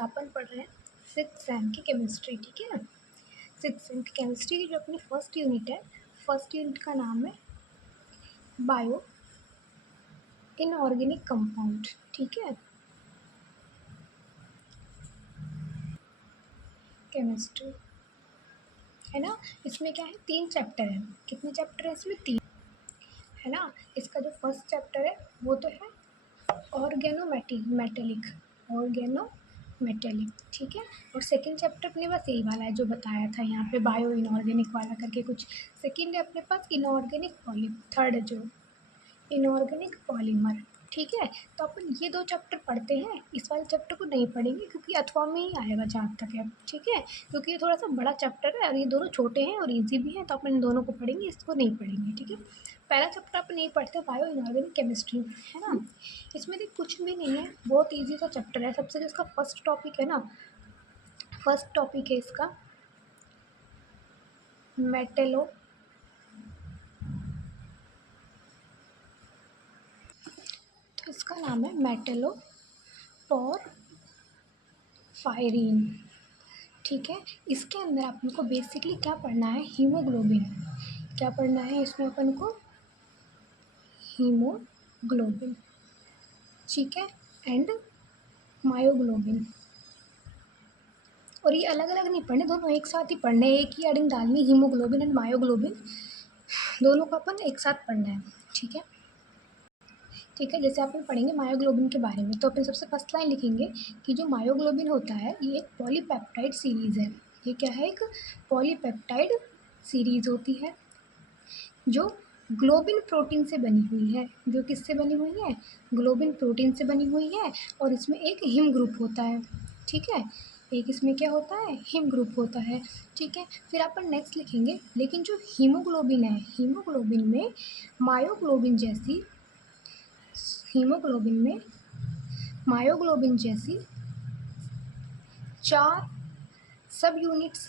अपन पढ़ रहे हैं 6th सेम की केमिस्ट्री, ठीक है। 6th सेम की केमिस्ट्री की जो अपनी फर्स्ट यूनिट है, फर्स्ट यूनिट का नाम है बायो इनऑर्गेनिक कंपाउंड, ठीक है। केमिस्ट्री है ना, इसमें क्या है 3 चैप्टर है। कितने चैप्टर है इसमें? 3 है ना। इसका जो फर्स्ट चैप्टर है वो तो है ऑर्गेनोमेटेलिक, ठीक है। और सेकंड चैप्टर अपने पास यही वाला है जो बताया था यहाँ पे, बायो इनऑर्गेनिक वाला करके कुछ। सेकंड है अपने पास इनऑर्गेनिक थर्ड जो इनऑर्गेनिक पॉलीमर, ठीक है। तो अपन ये 2 चैप्टर पढ़ते हैं, इस वाले चैप्टर को नहीं पढ़ेंगे क्योंकि अथवा में ही आएगा जहाँ तक है, ठीक है। क्योंकि ये थोड़ा सा बड़ा चैप्टर है और ये दोनों छोटे हैं और ईजी भी हैं, तो अपन इन दोनों को पढ़ेंगे, इसको नहीं पढ़ेंगे, ठीक है। पहला चैप्टर अपन नहीं पढ़ते, बायो इनऑर्गेनिक केमिस्ट्री, है ना। इसमें भी कुछ भी नहीं है, बहुत ईजी सा चैप्टर है। सबसे जो इसका फर्स्ट टॉपिक है ना, फर्स्ट टॉपिक है इसका मेटेलो, तो इसका नाम है मेटेलो पोरफायरिन, ठीक है। इसके अंदर अपन को बेसिकली क्या पढ़ना है? हीमोग्लोबिन। क्या पढ़ना है इसमें अपन को? हीमोग्लोबिन, ठीक है, एंड मायोग्लोबिन। और ये अलग अलग नहीं पढ़ने, दोनों एक साथ ही पढ़ने, एक ही हेडिंग डालनी, हीमोग्लोबिन एंड मायोग्लोबिन, दोनों को अपन एक साथ पढ़ना है, ठीक है। ठीक है, जैसे अपन पढ़ेंगे मायोग्लोबिन के बारे में, तो अपन सबसे फर्स्ट लाइन लिखेंगे कि जो मायोग्लोबिन होता है ये एक पॉलीपेप्टाइड सीरीज़ है। ये क्या है? एक पॉलीपेप्टाइड सीरीज़ होती है जो ग्लोबिन प्रोटीन से बनी हुई है। जो किससे बनी हुई है? ग्लोबिन प्रोटीन से बनी हुई है। और इसमें एक हिम ग्रुप होता है, ठीक है। एक इसमें क्या होता है? हिम ग्रुप होता है, ठीक है। फिर अपन नेक्स्ट लिखेंगे, लेकिन जो हीमोग्लोबिन है, हीमोग्लोबिन में मायोग्लोबिन जैसी हीमोग्लोबिन में मायोग्लोबिन जैसी 4 सब यूनिट्स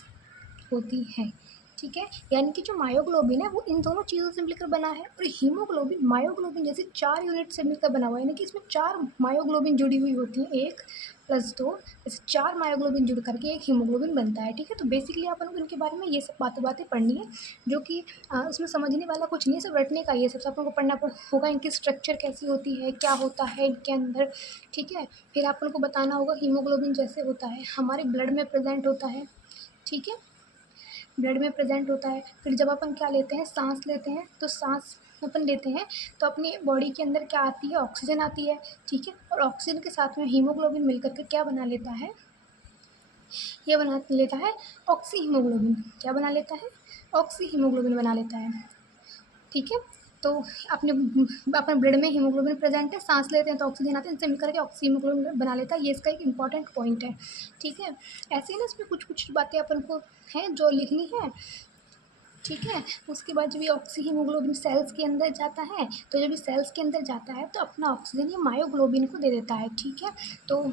होती हैं, ठीक है। यानी कि जो मायोग्लोबिन है वो इन दोनों चीज़ों से मिलकर बना है, और हीमोग्लोबिन मायोग्लोबिन जैसे 4 यूनिट से मिलकर बना हुआ है। यानी कि इसमें 4 मायोग्लोबिन जुड़ी हुई होती हैं, 1 + 2 ऐसे 4 मायोग्लोबिन जुड़ करके एक हीमोग्लोबिन बनता है, ठीक है। तो बेसिकली अपन को इनके बारे में ये सब बातें पढ़नी है, जो कि इसमें समझने वाला कुछ नहीं है, सब रटने का ही है। सबसे अपन को पढ़ना होगा इनकी स्ट्रक्चर कैसी होती है, क्या होता है इनके अंदर, ठीक है। फिर अपन को बताना होगा हीमोग्लोबिन जैसे होता है हमारे ब्लड में प्रेजेंट होता है, ठीक है, ब्लड में प्रेजेंट होता है। फिर जब अपन क्या लेते हैं? सांस लेते हैं, तो सांस अपन लेते हैं तो अपनी बॉडी के अंदर क्या आती है? ऑक्सीजन आती है, ठीक है। और ऑक्सीजन के साथ में हीमोग्लोबिन मिलकर के क्या बना लेता है? ये बना लेता है ऑक्सी हीमोग्लोबिन। क्या बना लेता है? ऑक्सी हीमोग्लोबिन बना लेता है, ठीक है। तो अपने अपन ब्लड में हीमोग्लोबिन प्रेजेंट है, सांस लेते हैं तो ऑक्सीजन आते हैं, इनसे मिलकर के ऑक्सी हीमोग्लोबिन बना लेता है। ये इसका एक इंपॉर्टेंट पॉइंट है, ठीक है। ऐसे ही ना इसमें कुछ कुछ बातें अपन को हैं जो लिखनी है, ठीक है। उसके बाद जब ये ऑक्सी हीमोग्लोबिन सेल्स के अंदर जाता है, तो जब ये सेल्स के अंदर जाता है तो अपना ऑक्सीजन ये मायोग्लोबिन को दे देता है, ठीक है। तो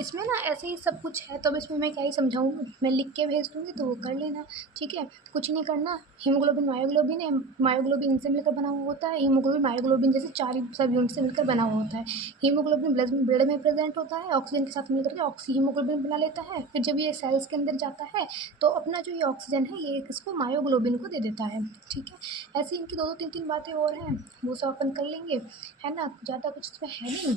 इसमें ना ऐसे ही सब कुछ है, तो अब इसमें मैं क्या ही समझाऊँ, मैं लिख के भेज दूँगी तो वो कर लेना, ठीक है। कुछ नहीं करना, हीमोग्लोबिन मायोग्लोबिन है, मायोग्लोबिन इनसे मिलकर बना हुआ होता है, हीमोग्लोबिन मायोग्लोबिन जैसे 4 सब यूनिट से मिलकर बना हुआ होता है। हीमोग्लोबिन ब्लड में प्रेजेंट होता है, ऑक्सीजन के साथ मिलकर के ऑक्सी हीमोग्लोबिन बना लेता है। फिर जब ये सेल्स के अंदर जाता है तो अपना जो ये ऑक्सीजन है ये इसको मायोग्लोबिन को दे देता है, ठीक है। ऐसे इनकी 2-2 3-3 बातें और हैं, वो सब अपन कर लेंगे, है ना। ज़्यादा कुछ इसमें है नहीं,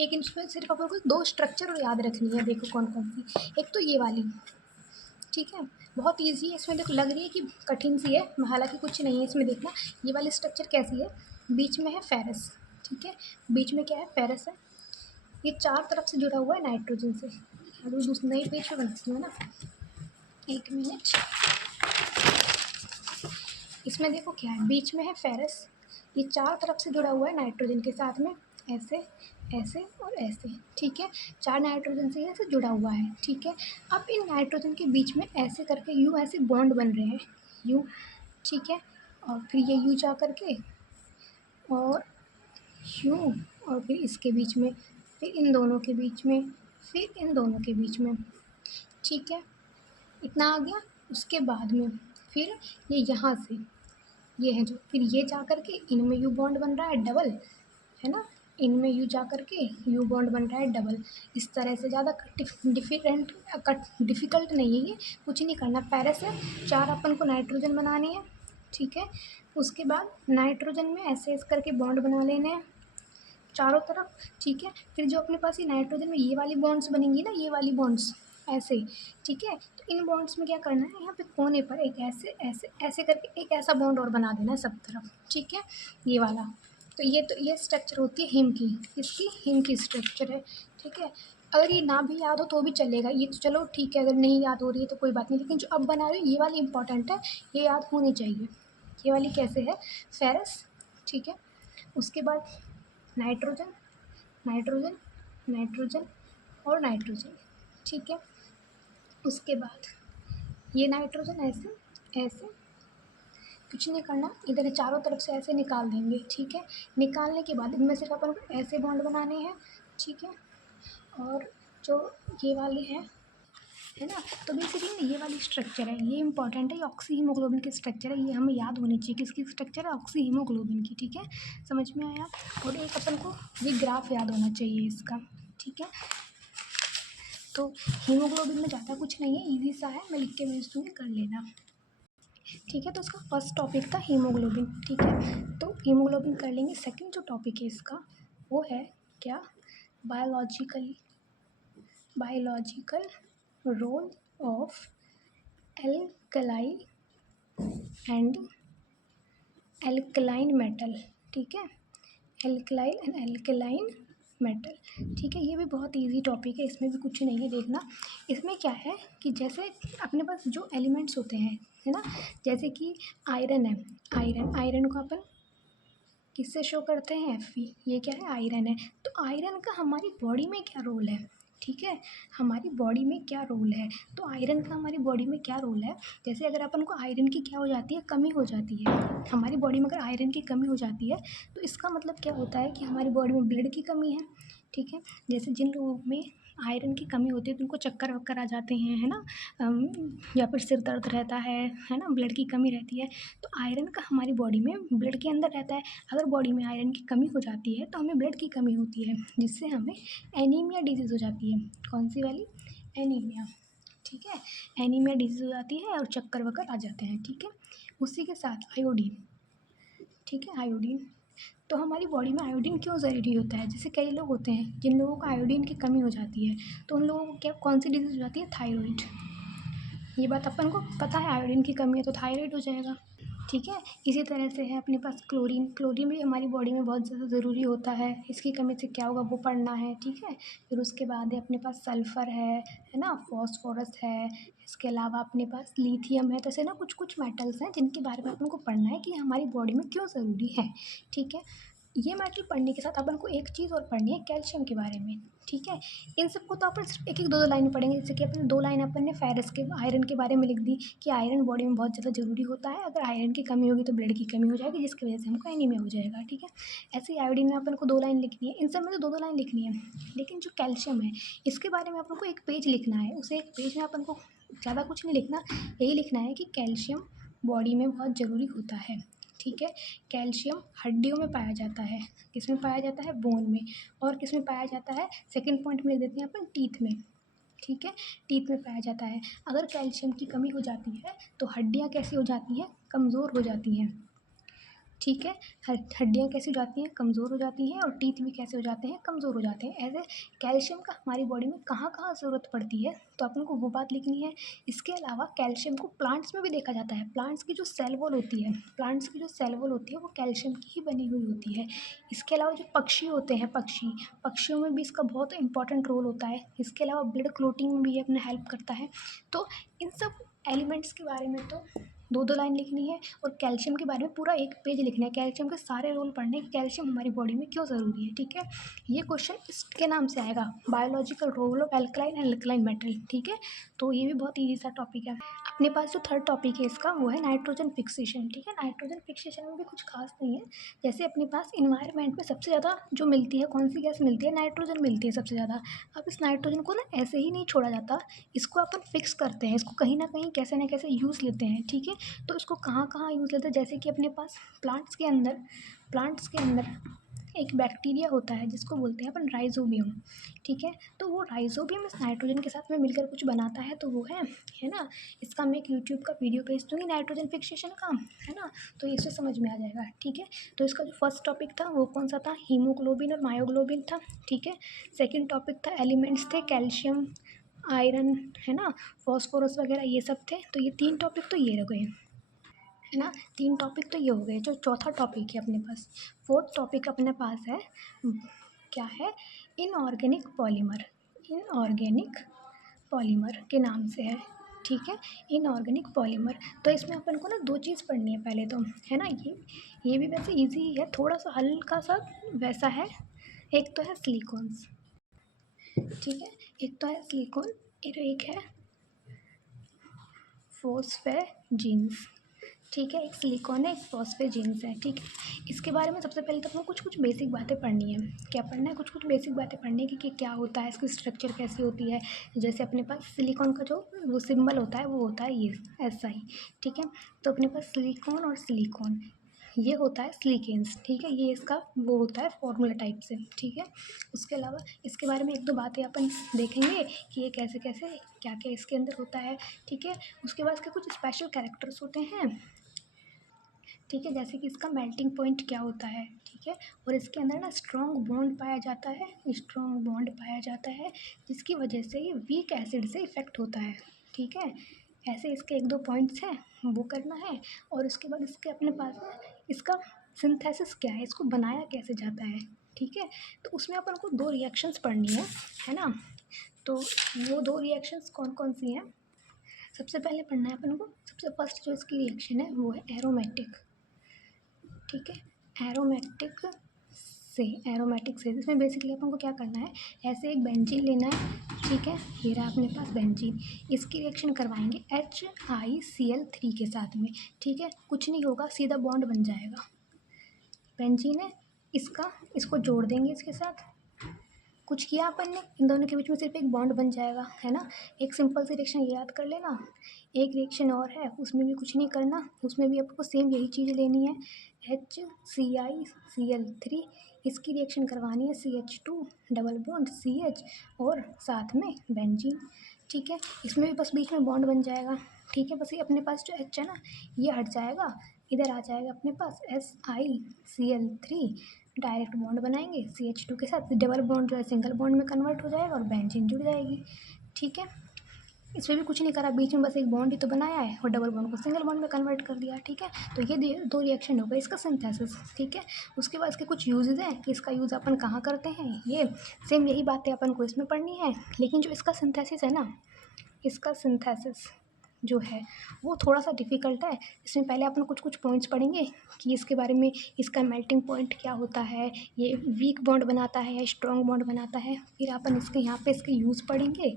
लेकिन इसमें सिर्फ अपन को 2 स्ट्रक्चर और याद रखनी है। देखो कौन कौन सी? एक तो ये वाली, ठीक है, बहुत ईजी है। इसमें देखो लग रही है कि कठिन सी है, हालांकि कुछ नहीं है इसमें। देखना ये वाली स्ट्रक्चर कैसी है, बीच में है फेरस, ठीक है। बीच में क्या है? फेरस है। ये 4 तरफ से जुड़ा हुआ है नाइट्रोजन से। अभी दूसरी नई पेज पे बनाती हूँ ना, 1 मिनट। इसमें देखो क्या है, बीच में है फेरस, ये 4 तरफ से जुड़ा हुआ है नाइट्रोजन के साथ में, ऐसे ऐसे और ऐसे, ठीक है। 4 नाइट्रोजन से ऐसे जुड़ा हुआ है, ठीक है। अब इन नाइट्रोजन के बीच में ऐसे करके यू ऐसे बॉन्ड बन रहे हैं, यू, ठीक है। और फिर ये यू जा करके और यू, और फिर इसके बीच में, फिर इन दोनों के बीच में, फिर इन दोनों के बीच में, ठीक है। इतना आ गया। उसके बाद में फिर ये यहाँ से, ये है जो, फिर ये जा कर के इनमें यू बॉन्ड बन रहा है डबल, है ना। इनमें यू जा करके यू बॉन्ड बन रहा है डबल। इस तरह से ज़्यादा डिफ़िकल्ट नहीं है ये, कुछ नहीं करना। पैरा से 4 अपन को नाइट्रोजन बनाने हैं, ठीक है। उसके बाद नाइट्रोजन में ऐसे करके बॉन्ड बना लेने हैं चारों तरफ, ठीक है। फिर जो अपने पास ये नाइट्रोजन में ये वाली बॉन्ड्स बनेंगी ना, ये वाली बॉन्ड्स ऐसे, ठीक है। तो इन बॉन्ड्स में क्या करना है, यहाँ पे कोने पर एक ऐसे ऐसे ऐसे करके एक ऐसा बॉन्ड और बना देना है सब तरफ, ठीक है, ये वाला। तो ये स्ट्रक्चर होती है हिम की, इसकी हिम की स्ट्रक्चर है, ठीक है। अगर ये ना भी याद हो तो भी चलेगा, ये तो चलो ठीक है, अगर नहीं याद हो रही है तो कोई बात नहीं, लेकिन जो अब बना रही हूँ ये वाली इंपॉर्टेंट है, ये याद होनी चाहिए। ये वाली कैसे है, फेरस, ठीक है। उसके बाद नाइट्रोजन, नाइट्रोजन, नाइट्रोजन और नाइट्रोजन, ठीक है। उसके बाद ये नाइट्रोजन ऐसे ऐसे, कुछ नहीं करना, इधर चारों तरफ से ऐसे निकाल देंगे, ठीक है। निकालने के बाद इनमें सिर्फ अपन को ऐसे बॉन्ड बनाने हैं, ठीक है। और जो ये वाली है ना, तो बेसिकली ये वाली स्ट्रक्चर है, ये इंपॉर्टेंट है, ये ऑक्सी हीमोग्लोबिन की स्ट्रक्चर है, ये हमें याद होनी चाहिए किसकी स्ट्रक्चर है, ऑक्सी हीमोग्लोबिन की, ठीक है। समझ में आया। और एक अपन को ये ग्राफ याद होना चाहिए इसका, ठीक है। तो हीमोग्लोबिन में ज़्यादा कुछ नहीं है, ईजी सा है, मैं लिख के भेज दूँगी, कर लेना, ठीक है। तो इसका फर्स्ट टॉपिक था हीमोग्लोबिन, ठीक है। तो हीमोग्लोबिन कर लेंगे। सेकंड जो टॉपिक है इसका वो है क्या, biological role of alkali and alkaline metal, ठीक है, एल्कलाइन एंड एल्कलाइन मेटल, ठीक है। ये भी बहुत इजी टॉपिक है, इसमें भी कुछ नहीं है देखना। इसमें क्या है कि जैसे अपने पास जो एलिमेंट्स होते हैं, है ना, जैसे कि आयरन है, आयरन को अपन किससे शो करते हैं, Fe, ये क्या है, आयरन है। तो आयरन का हमारी बॉडी में क्या रोल है, ठीक है, हमारी बॉडी में क्या रोल है। तो आयरन का हमारी बॉडी में क्या रोल है, जैसे अगर अपन को आयरन की क्या हो जाती है, कमी हो जाती है हमारी बॉडी में, अगर आयरन की कमी हो जाती है तो इसका मतलब क्या होता है कि हमारी बॉडी में ब्लड की कमी है, ठीक है। जैसे जिन लोगों में आयरन की कमी होती है तो उनको चक्कर वक्कर आ जाते हैं, है ना, या फिर सिर दर्द रहता है ना, ब्लड की कमी रहती है। तो आयरन का हमारी बॉडी में ब्लड के अंदर रहता है। अगर बॉडी में आयरन की कमी हो जाती है तो हमें ब्लड की कमी होती है, जिससे हमें एनीमिया डिजीज़ हो जाती है। कौन सी वाली, एनीमिया, ठीक है। एनीमिया डिजीज़ हो जाती है और चक्कर वक्कर आ जाते हैं, ठीक है। उसी के साथ आयोडीन, ठीक है, आयोडीन। तो हमारी बॉडी में आयोडीन क्यों ज़रूरी होता है, जैसे कई लोग होते हैं जिन लोगों को आयोडीन की कमी हो जाती है, तो उन लोगों को क्या, कौन सी डिजीज़ हो जाती है, थायराइड। ये बात अपन को पता है, आयोडीन की कमी है तो थायराइड हो जाएगा, ठीक है। इसी तरह से है अपने पास क्लोरीन भी हमारी बॉडी में बहुत ज़्यादा ज़रूरी होता है, इसकी कमी से क्या होगा वो पढ़ना है, ठीक है। फिर उसके बाद है अपने पास सल्फ़र है ना, फॉस्फोरस है, इसके अलावा अपने पास लिथियम है। तो ऐसे ना कुछ कुछ मेटल्स हैं जिनके बारे में अपन को पढ़ना है कि हमारी बॉडी में क्यों ज़रूरी है, ठीक है। ये मेटल पढ़ने के साथ अपन को एक चीज़ और पढ़नी है, कैल्शियम के बारे में, ठीक है। इन सबको तो अपन सिर्फ एक एक दो दो लाइन पढ़ेंगे, जैसे कि अपन 2 लाइन अपन ने फेरस के आयरन के बारे में लिख दी कि आयरन बॉडी में बहुत ज़्यादा ज़रूरी होता है, अगर आयरन की कमी होगी तो ब्लड की कमी हो जाएगी, जिसकी वजह से हमको एनीमिया हो जाएगा, ठीक है। ऐसे ही आयोडीन में अपन को 2 लाइन लिखनी है, इन सब में तो 2-2 लाइन लिखनी है। लेकिन जो कैल्शियम है इसके बारे में अपन को 1 पेज लिखना है, उसे 1 पेज में अपन को ज़्यादा कुछ नहीं लिखना, यही लिखना है कि कैल्शियम बॉडी में बहुत ज़रूरी होता है, ठीक है। कैल्शियम हड्डियों में पाया जाता है, किस में पाया जाता है, बोन में। और किस में पाया जाता है, सेकंड पॉइंट में लिख देते हैं अपन, टीथ में, ठीक है, टीथ में पाया जाता है। अगर कैल्शियम की कमी हो जाती है तो हड्डियाँ कैसी हो जाती हैं, कमज़ोर हो जाती हैं, ठीक है। हड्डियाँ कैसी हो जाती हैं, कमज़ोर हो जाती हैं, और टीथ भी कैसे हो जाते हैं, कमज़ोर हो जाते हैं। ऐसे कैल्शियम का हमारी बॉडी में कहाँ कहाँ ज़रूरत पड़ती है, तो अपन को वो बात लिखनी है। इसके अलावा कैल्शियम को प्लांट्स में भी देखा जाता है, प्लांट्स की जो सेल वॉल होती है, प्लांट्स की जो सेल वॉल होती है वो कैल्शियम की ही बनी हुई होती है। इसके अलावा जो पक्षी होते हैं, पक्षियों में भी इसका बहुत इंपॉर्टेंट रोल होता है। इसके अलावा ब्लड क्लोटिंग में भी ये अपना हेल्प करता है। तो इन सब एलिमेंट्स के बारे में तो 2-2 लाइन लिखनी है, और कैल्शियम के बारे में पूरा 1 पेज लिखना है। कैल्शियम के सारे रोल पढ़ने हैं कि कैल्शियम हमारी बॉडी में क्यों ज़रूरी है, ठीक है। ये क्वेश्चन इसके नाम से आएगा, biological role of alkaline and alkaline metal, ठीक है। तो ये भी बहुत ईजी सा टॉपिक है। अपने पास जो थर्ड टॉपिक है इसका वो है नाइट्रोजन फिक्सेशन, ठीक है। नाइट्रोजन फिक्सेशन में भी कुछ खास नहीं है। जैसे अपने पास इन्वायरमेंट में सबसे ज़्यादा जो मिलती है, कौन सी गैस मिलती है, नाइट्रोजन मिलती है सबसे ज़्यादा। अब इस नाइट्रोजन को ना ऐसे ही नहीं छोड़ा जाता, इसको अपन फिक्स करते हैं, इसको कहीं ना कहीं कैसे ना कैसे यूज़ लेते हैं, ठीक है। तो इसको कहाँ कहाँ यूज़ लेते हैं, जैसे कि अपने पास प्लांट्स के अंदर एक बैक्टीरिया होता है जिसको बोलते हैं अपन राइजोबियम, ठीक है। तो वो राइजोबियम इस नाइट्रोजन के साथ में मिलकर कुछ बनाता है, तो वो है ना। इसका मैं एक यूट्यूब का वीडियो भेज दूँगी नाइट्रोजन फिक्सेशन का, है ना, तो इससे समझ में आ जाएगा, ठीक है। तो इसका जो फर्स्ट टॉपिक था वो कौन सा था, हीमोग्लोबिन और मायोग्लोबिन था, ठीक है। सेकेंड टॉपिक था एलिमेंट्स थे, कैल्शियम, आयरन, है ना, फॉस्फोरस वगैरह ये सब थे। तो ये 3 टॉपिक तो ये रह गए, है ना। 3 टॉपिक तो ये हो गए। जो चौथा टॉपिक है अपने पास, फोर्थ टॉपिक अपने पास है, क्या है, इनऑर्गेनिक पॉलीमर। इनऑर्गेनिक पॉलीमर के नाम से है, ठीक है, इनऑर्गेनिक पॉलीमर। तो इसमें अपन को ना 2 चीज़ पढ़नी है पहले तो, है ना। ये भी वैसे इजी ही है, थोड़ा सा हल्का सा वैसा है। एक तो है सिलिकॉन्स, ठीक है, एक तो है सिलिकॉन और एक है फॉस्फेजीन्स, ठीक है। एक सिलिकॉन है, एक फॉस्फेजीन्स है, ठीक है। इसके बारे में सबसे पहले तो आपको कुछ कुछ बेसिक बातें पढ़नी है। क्या पढ़ना है, कुछ कुछ बेसिक बातें पढ़नी है कि क्या होता है, इसकी स्ट्रक्चर कैसी होती है। जैसे अपने पास सिलिकॉन का जो वो सिंबल होता है वो होता है ये ऐसा ही, ठीक है। तो अपने पास सिलिकॉन और सिलिकॉन ये होता है सिलिकेन्स, ठीक है। ये इसका वो होता है फॉर्मूला टाइप से, ठीक है। उसके अलावा इसके बारे में 1-2 बातें अपन देखेंगे कि ये कैसे कैसे क्या क्या इसके अंदर होता है, ठीक है। उसके बाद इसके कुछ स्पेशल कैरेक्टर्स होते हैं, ठीक है, जैसे कि इसका मेल्टिंग पॉइंट क्या होता है, ठीक है। और इसके अंदर ना स्ट्रॉन्ग बॉन्ड पाया जाता है, स्ट्रॉन्ग बॉन्ड पाया जाता है, जिसकी वजह से ये वीक एसिड से इफ़ेक्ट होता है, ठीक है। ऐसे इसके 1-2 पॉइंट्स हैं, वो करना है। और उसके बाद इसके अपने पास में इसका सिंथेसिस क्या है, इसको बनाया कैसे जाता है, ठीक है। तो उसमें अपन को 2 रिएक्शंस पढ़नी है ना। तो वो 2 रिएक्शंस कौन कौन सी हैं, सबसे पहले पढ़ना है अपन को। सबसे फर्स्ट जो इसकी रिएक्शन है वो है एरोमेटिक, ठीक है। एरोमेटिक से इसमें बेसिकली अपन को क्या करना है, ऐसे एक बेंजीन लेना है, ठीक है। ये रहा अपने पास बेंजीन, इसकी रिएक्शन करवाएंगे HiCl3 के साथ में, ठीक है। कुछ नहीं होगा, सीधा बॉन्ड बन जाएगा। बेंजीन है, इसको जोड़ देंगे इसके साथ, कुछ किया अपन ने, इन दोनों के बीच में सिर्फ एक बॉन्ड बन जाएगा, है ना। एक सिंपल सी रिएक्शन ये याद कर लेना। एक रिएक्शन और है, उसमें भी कुछ नहीं करना, उसमें भी आपको सेम यही चीज़ लेनी है, HCl3। इसकी रिएक्शन करवानी है CH2 डबल बॉन्ड CH और साथ में बेंजीन, ठीक है। इसमें भी बस बीच में बॉन्ड बन जाएगा, ठीक है। बस ये अपने पास जो H है ना ये हट जाएगा, इधर आ जाएगा अपने पास SiCl3, डायरेक्ट बॉन्ड बनाएंगे CH2 के साथ, डबल बॉन्ड जो है सिंगल बॉन्ड में कन्वर्ट हो जाएगा और बेंजीन जुड़ जाएगी, ठीक है। इसमें भी कुछ नहीं करा, बीच में बस एक बॉन्ड ही तो बनाया है और डबल बॉन्ड को सिंगल बॉन्ड में कन्वर्ट कर दिया, ठीक है। तो ये 2 रिएक्शन हो गए इसका सिंथेसिस, ठीक है। उसके बाद इसके कुछ यूजेस हैं कि इसका यूज़ अपन कहाँ करते हैं, ये सेम यही बातें अपन को इसमें पढ़नी है। लेकिन जो इसका सिंथेसिस है ना, इसका सिंथेसिस जो है वो थोड़ा सा डिफ़िकल्ट है। इसमें पहले अपन कुछ कुछ पॉइंट्स पढ़ेंगे कि इसके बारे में, इसका मेल्टिंग पॉइंट क्या होता है, ये वीक बॉन्ड बनाता है या स्ट्रॉन्ग बॉन्ड बनाता है। फिर अपन इसके यहाँ पे इसके यूज़ पढ़ेंगे,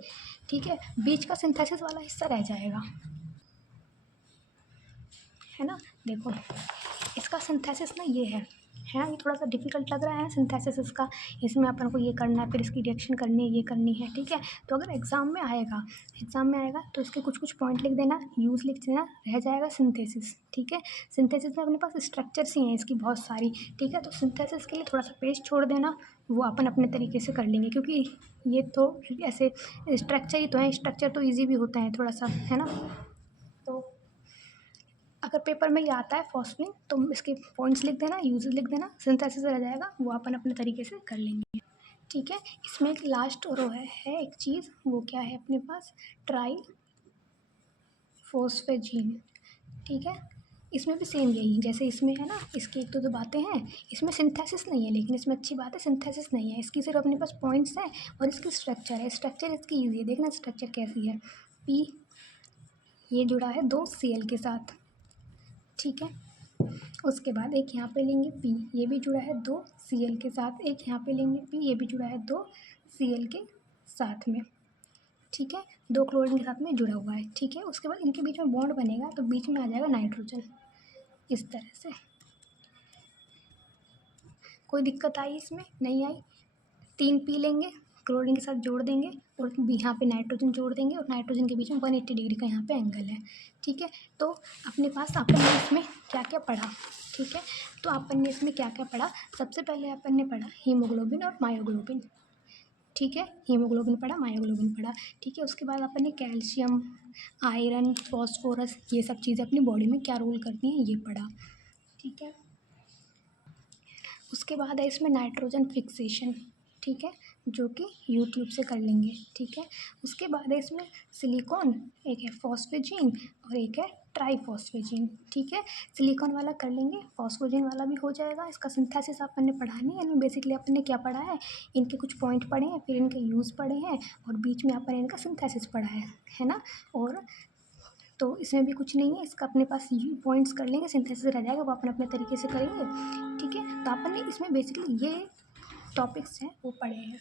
ठीक है। बीच का सिंथेसिस वाला हिस्सा रह जाएगा, है ना। देखो इसका सिंथेसिस ना ये है ये थोड़ा सा डिफ़िकल्ट लग रहा है सिंथेसिस इसका। इसमें अपन को ये करना है, फिर इसकी रिएक्शन करनी है, ये करनी है, ठीक है। तो अगर एग्ज़ाम में आएगा तो इसके कुछ कुछ पॉइंट लिख देना, यूज़ लिख देना, रह जाएगा सिंथेसिस, ठीक है। सिंथेसिस में अपने पास स्ट्रक्चर्स ही हैं इसकी बहुत सारी, ठीक है। तो सिंथेसिस के लिए थोड़ा सा पेज छोड़ देना, वो अपन अपने तरीके से कर लेंगे, क्योंकि ये तो ऐसे स्ट्रक्चर ही तो है, स्ट्रक्चर तो ईजी भी होता है थोड़ा सा, है ना। तो अगर पेपर में ये आता है फॉस्फीन तो इसके पॉइंट्स लिख देना, यूजेस लिख देना, सिंथेसिस रह जाएगा, वो अपन अपने तरीके से कर लेंगे, ठीक है। इसमें एक लास्ट रो है एक चीज़, वो क्या है अपने पास, ट्राई फॉस्फेजीन, ठीक है। इसमें भी सेम यही जैसे इसमें है ना, इसकी 1-2 बातें हैं, इसमें सिंथेसिस नहीं है, लेकिन इसमें अच्छी बात है सिंथेसिस नहीं है, इसकी सिर्फ अपने पास पॉइंट्स हैं और इसकी स्ट्रक्चर है। स्ट्रक्चर इसकी ईजी है, देखना स्ट्रक्चर कैसी है। पी ये जुड़ा है 2 Cl के साथ, ठीक है। उसके बाद एक यहाँ पे लेंगे P, ये भी जुड़ा है 2 Cl के साथ, एक यहाँ पे लेंगे P, ये भी जुड़ा है 2 Cl के साथ में, ठीक है। 2 क्लोरीन के साथ में जुड़ा हुआ है, ठीक है। उसके बाद इनके बीच में बॉन्ड बनेगा तो बीच में आ जाएगा नाइट्रोजन, इस तरह से। कोई दिक्कत आई इसमें, नहीं आई। 3 P लेंगे, क्लोरीन के साथ जोड़ देंगे और यहाँ पे नाइट्रोजन जोड़ देंगे और नाइट्रोजन के बीच में 180 डिग्री का यहाँ पे एंगल है। ठीक है, तो अपने पास अपन ने इसमें क्या क्या पढ़ा। ठीक है, तो अपन ने इसमें क्या क्या पढ़ा, सबसे पहले अपन ने पढ़ा हीमोग्लोबिन और मायोग्लोबिन। ठीक है, हीमोग्लोबिन पढ़ा, मायोग्लोबिन पढ़ा। ठीक है, उसके बाद अपन ने कैल्शियम, आयरन, फॉस्फोरस, ये सब चीज़ें अपनी बॉडी में क्या रोल करती हैं ये पढ़ा। ठीक है, उसके बाद है इसमें नाइट्रोजन फिक्सेशन। ठीक है, जो कि यूट्यूब से कर लेंगे। ठीक है, उसके बाद है इसमें सिलिकॉन, एक है फॉस्फेजिन और एक है ट्राईफॉस्फेजिन। ठीक है, सिलिकॉन वाला कर लेंगे, फॉस्फोजिन वाला भी हो जाएगा। इसका सिंथेसिस अपन ने पढ़ा नहीं है, बेसिकली अपन ने क्या पढ़ा है, इनके कुछ पॉइंट पढ़े हैं, फिर इनके यूज़ पढ़े हैं और बीच में अपन ने इनका सिंथेसिस पढ़ा है ना। और तो इसमें भी कुछ नहीं है, इसका अपने पास पॉइंट्स कर लेंगे, सिंथेसिस रह जाएगा, वो अपन अपने तरीके से करेंगे। ठीक है, तो अपन ने इसमें बेसिकली ये टॉपिक्स हैं वो पढ़े हैं।